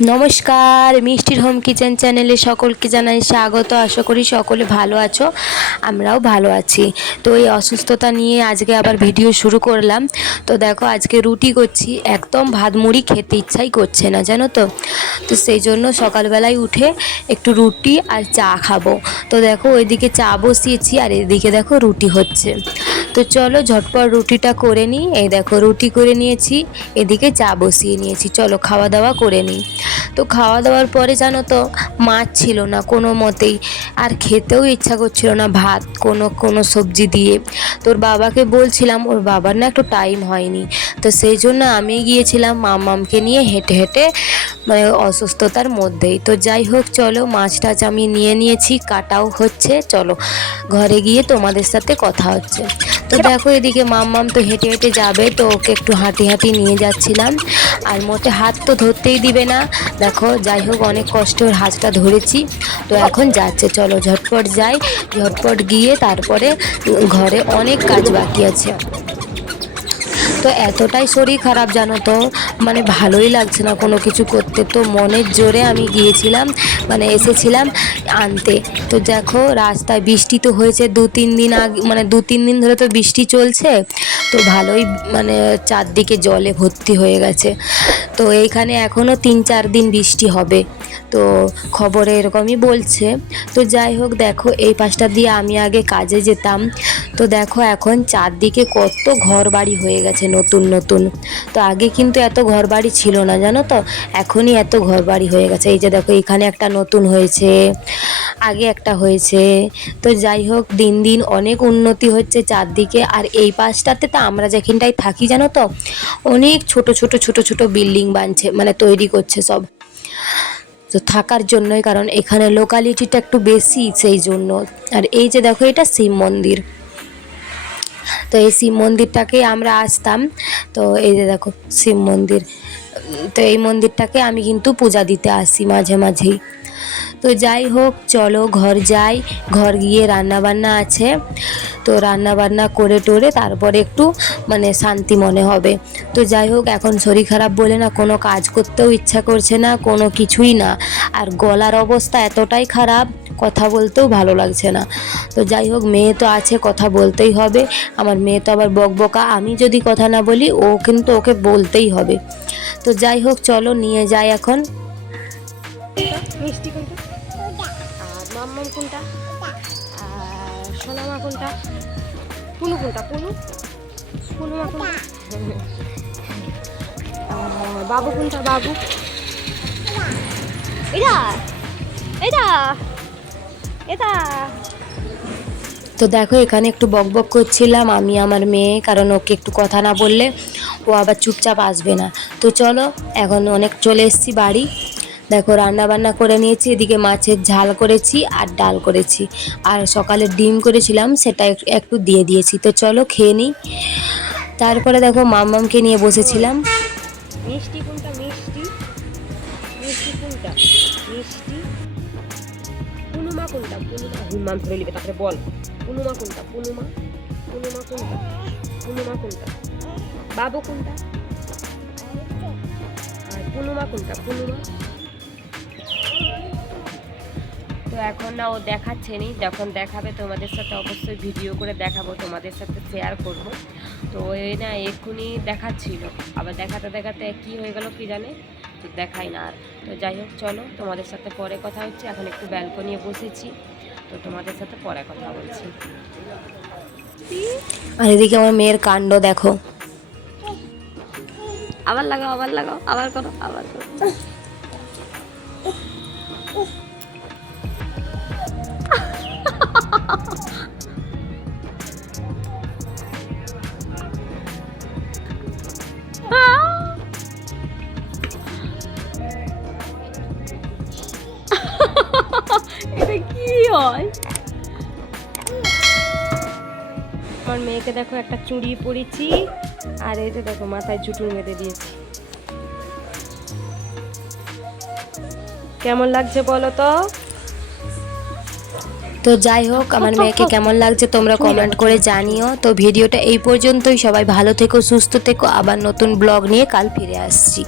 নমস্কার, মিষ্টির home kitchen চ্যানেলে সকলকে জানাই স্বাগত। আশা করি সকলে ভালো আছো, আমরাও ভালো আছি। তো এই অসুস্থতা নিয়ে আজকে আবার ভিডিও শুরু করলাম। তো দেখো আজকে রুটি করছি, একদম ভাত মুড়ি খেতে ইচ্ছাই করছে না জানো তো। তো সেই জন্য সকালবেলায় উঠে একটু রুটি আর চা খাবো। তো দেখো ওইদিকে চা বসিয়েছি আর এদিকে দেখো রুটি হচ্ছে। তো চলো ঝটপট রুটিটা করে নিই। এই দেখো রুটি করে নিয়েছি, এদিকে চা বসিয়ে নিয়েছি, চলো খাওয়া দাওয়া করে নিই। তো খাওয়া দাওয়ার পরে জানো তো মাছ ছিল না কোনো মতেই, আর খেতেও ইচ্ছা করছিল না ভাত কোনো সবজি দিয়ে। তোর বাবাকে বলছিলাম, ওর বাবার না একটু টাইম হয়নি, তো সেই জন্য আমি গিয়েছিলাম মামকে নিয়ে হেঁটে হেঁটে, মানে অসুস্থতার মধ্যেই। তো যাই হোক চলো মাছ টাছ আমি নিয়ে নিয়েছি, কাটাও হচ্ছে, চলো ঘরে গিয়ে তোমাদের সাথে কথা হচ্ছে। তো দেখো এদিকে মাম্মাম তো হেঁটে হেঁটে যাবে, তো ওকে একটু হাঁটি হাঁটি নিয়ে যাচ্ছিলাম। আর মোটে হাত তো ধরতেই দিবে না, দেখো যাই হোক অনেক কষ্টে ওর হাতটা ধরেছি। তো এখন যাচ্ছে, চলো ঝটপট যাই, ঝটপট গিয়ে তারপরে ঘরে অনেক কাজ বাকি আছে। তো এতটাই শরীর খারাপ জানো তো, মানে ভালোই লাগছে না কোনো কিছু করতে। তো মনের জোরে আমি গিয়েছিলাম, মানে এসেছিলাম আনতে। তো দেখো রাস্তায় বৃষ্টি তো হয়েছে 2-3 দিন আগে, মানে 2-3 দিন ধরে তো বৃষ্টি চলছে। তো ভালোই মানে চারদিকে জলে ভর্তি হয়ে গেছে। তো এইখানে এখনও 3-4 দিন বৃষ্টি হবে, তো খবরে এরকমই বলছে। তো যাই হোক দেখো এই পাশটা দিয়ে আমি আগে কাজে যেতাম। তো দেখো এখন চারদিকে কত ঘর বাড়ি হয়ে গেছে নতুন নতুন। তো আগে কিন্তু এত ঘর বাড়ি ছিল না জানো তো, এখনই এত ঘর বাড়ি হয়ে গেছে। এই যে দেখো এখানে একটা নতুন হয়েছে, আগে একটা হয়েছে। তো যাই হোক দিন দিন অনেক উন্নতি হচ্ছে চারদিকে। আর এই পাশটাতে তো আমরা যেখানটায় থাকি জানো তো, অনেক ছোট ছোট ছোট ছোট বিল্ডিং বানছে, মানে তৈরি করছে সব, তো থাকার জন্যই, কারণ এখানে লোকালিটিটা একটু বেশি সেই জন্য। আর এই যে দেখো এটা শিব মন্দির, তো এই শিব মন্দিরটাকে আমরা আসতাম। তো এই যে দেখো শিব মন্দির, তো এই মন্দিরটাকে আমি কিন্তু পূজা দিতে আসি মাঝে মাঝেই। তো যাই হোক চলো ঘর যাই, ঘর গিয়ে রান্না বান্না আছে, তো রান্না বান্না করে টোরে তারপরে একটু মানে শান্তি মনে হবে। তো যাই হোক এখন শরীর খারাপ বলে না কোনো কাজ করতেও ইচ্ছা করছে না, কোনো কিছুই না। আর গলার অবস্থা এতটাই খারাপ, কথা বলতেও ভালো লাগছে না। তো যাই হোক মেয়ে তো আছে, কথা বলতেই হবে। আমার মেয়ে তো আবার বকবকা, আমি যদি কথা না বলি ও কিন্তু ওকে বলতেই হবে। তো যাই হোক চলো নিয়ে যাই এখন। মিষ্টি কোনটা আর মাম্মাম কোনটা আর সোনামা কোনটা, পুনু কোনটা, পুনুমা কোনটা, বাবু কোনটা, বাবু এটা এটা এটা। তো দেখো এখানে একটু বকবক করছিলাম আমি আমার মেয়ে, কারণ ওকে একটু কথা না বললে ও আবার চুপচাপ আসবে না। তো চলো এখন অনেক চলে এসেছি বাড়ি। দেখো রান্না বান্না করে নিয়েছি, এদিকে মাছের ঝাল করেছি আর ডাল করেছি, আর সকালে ডিম করেছিলাম সেটা একটু দিয়ে দিয়েছি। তো চলো খেয়ে নিই। তারপরে দেখো মাম্মামকে নিয়ে বসেছিলাম। মিষ্টি কোনটা, মিষ্টি মিষ্টি কোনটা, মিষ্টি পুনুমা কোনটা, পুনুমা হুমাম ধরে নিবে, তারপরে বল পুনুমা কোনটা, পুনুমা পুনুমা কোনটা, পুনুমা কোনটা, বাবু কোনটা আর পুনুমা কোনটা, পুনুমা। তো এখন না ও দেখাচ্ছে নি, যখন দেখাবে তোমাদের সাথে অবশ্যই ভিডিও করে দেখাবো, তোমাদের সাথে শেয়ার করব। তো এই না এক্ষুনি দেখাচ্ছিল, আবার দেখাতে দেখাতে কি হয়ে গেল কি জানে, তো দেখাই না আর। তো যাই হোক চলো তোমাদের সাথে পরে কথা হচ্ছে, এখন একটু ব্যালকনিতে বসেছি, তো তোমাদের সাথে পরে কথা বলছি। আর এদিকে আমার মেয়ের কাণ্ড দেখো, আবার লাগাও আবার লাগাও আবার করো আবার করো। এটা কি হয়? আমার মেয়েকে দেখো একটা চুড়ি পরেছি, আর এই যে দেখো মাথায় ঝুটুর বেঁধে দিয়েছি। কেমন লাগছে বলো তো? তো যাই হোক আমার মেয়েকে কেমন লাগছে তোমরা কমেন্ট করে জানিও। তো ভিডিওটা এই পর্যন্তই, সবাই ভালো থেকো, সুস্থ থেকো, আবার নতুন ব্লগ নিয়ে কাল ফিরে আসছি।